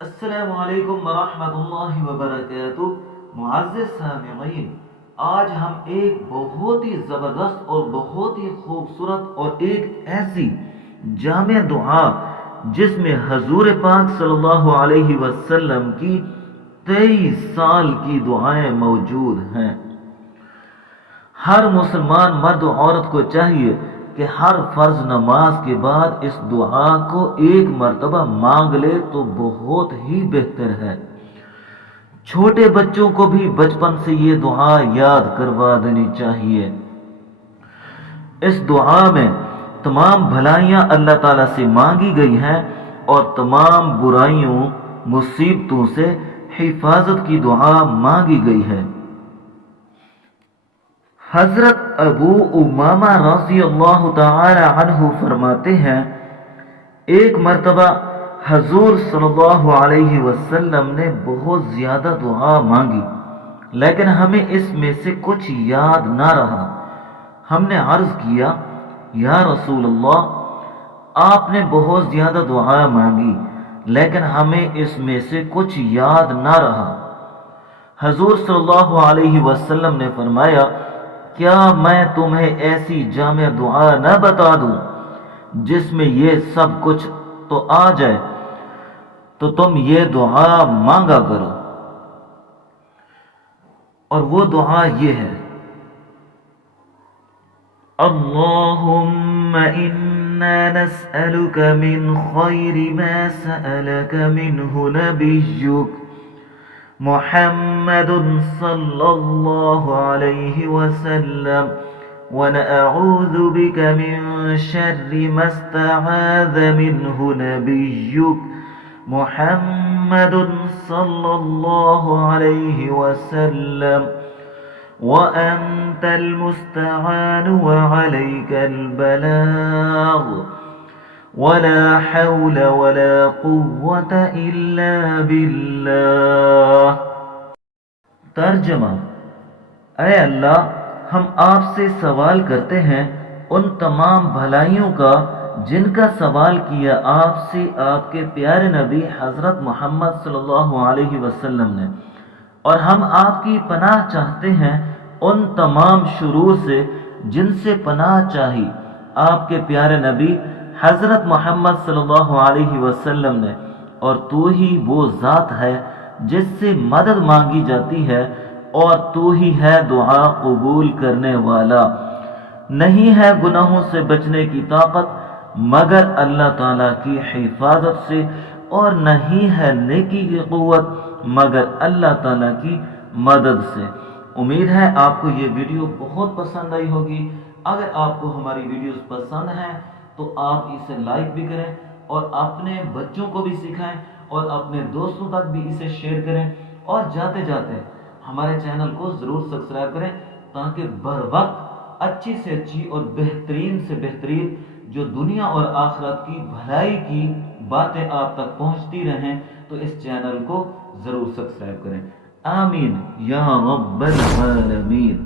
السلام علیکم ورحمۃ اللہ وبرکاتہ۔ معزز سامعین، آج ہم ایک بہت ہی زبردست اور بہت ہی خوبصورت اور ایک ایسی جامع دعا جس میں حضور پاک صلی اللہ علیہ وسلم کی 23 سال کی دعائیں موجود ہیں۔ ہر مسلمان مرد و عورت کو چاہیے کہ ہر فرض نماز کے بعد اس دعا کو ایک مرتبہ مانگ لے تو بہت ہی بہتر ہے۔ چھوٹے بچوں کو بھی بچپن سے یہ دعا یاد کروا دینی چاہیے۔ اس دعا میں تمام بھلائیاں اللہ تعالیٰ سے مانگی گئی ہیں اور تمام برائیوں مصیبتوں سے حفاظت کی دعا مانگی گئی ہے۔ حضرت ابو امامہ رضی اللہ تعالی عنہ فرماتے ہیں، ایک مرتبہ حضور صلی اللہ علیہ وسلم نے بہت زیادہ دعا مانگی لیکن ہمیں اس میں سے کچھ یاد نہ رہا۔ ہم نے عرض کیا، یا رسول اللہ، آپ نے بہت زیادہ دعا مانگی لیکن ہمیں اس میں سے کچھ یاد نہ رہا۔ حضور صلی اللہ علیہ وسلم نے فرمایا، کیا میں تمہیں ایسی جامع دعا نہ بتا دوں جس میں یہ سب کچھ تو آ جائے؟ تو تم یہ دعا مانگا کرو۔ اور وہ دعا یہ ہے، اللہم انا نسألک من خیر ما سألک منہ نبیک محمد صلی اللہ علیہ وسلم ونعوذ بک من شر ما استعاذ منہ نبیک محمد صلی اللہ علیہ وسلم وأنت المستعان وعليك البلاغ ولا حول ولا قوة إلا بالله۔ ترجمہ: اے اللہ، ہم آپ سے سوال کرتے ہیں ان تمام بھلائیوں کا جن کا سوال کیا آپ سے آپ کے پیارے نبی حضرت محمد صلی اللہ علیہ وسلم نے، اور ہم آپ کی پناہ چاہتے ہیں ان تمام شرور سے جن سے پناہ چاہی آپ کے پیارے نبی حضرت محمد صلی اللہ علیہ وسلم نے، اور تو ہی وہ ذات ہے جس سے مدد مانگی جاتی ہے اور تو ہی ہے دعا قبول کرنے والا۔ نہیں ہے گناہوں سے بچنے کی طاقت مگر اللہ تعالیٰ کی حفاظت سے، اور نہیں ہے نیکی کی قوت مگر اللہ تعالیٰ کی مدد سے۔ امید ہے آپ کو یہ ویڈیو بہت پسند آئی ہوگی۔ اگر آپ کو ہماری ویڈیوز پسند ہیں تو آپ اسے لائک بھی کریں اور اپنے بچوں کو بھی سکھائیں اور اپنے دوستوں تک بھی اسے شیئر کریں، اور جاتے جاتے ہمارے چینل کو ضرور سبسکرائب کریں تاکہ بر وقت اچھی سے اچھی اور بہترین سے بہترین جو دنیا اور آخرت کی بھلائی کی باتیں آپ تک پہنچتی رہیں۔ تو اس چینل کو ضرور سبسکرائب کریں۔ آمین یا رب العالمین۔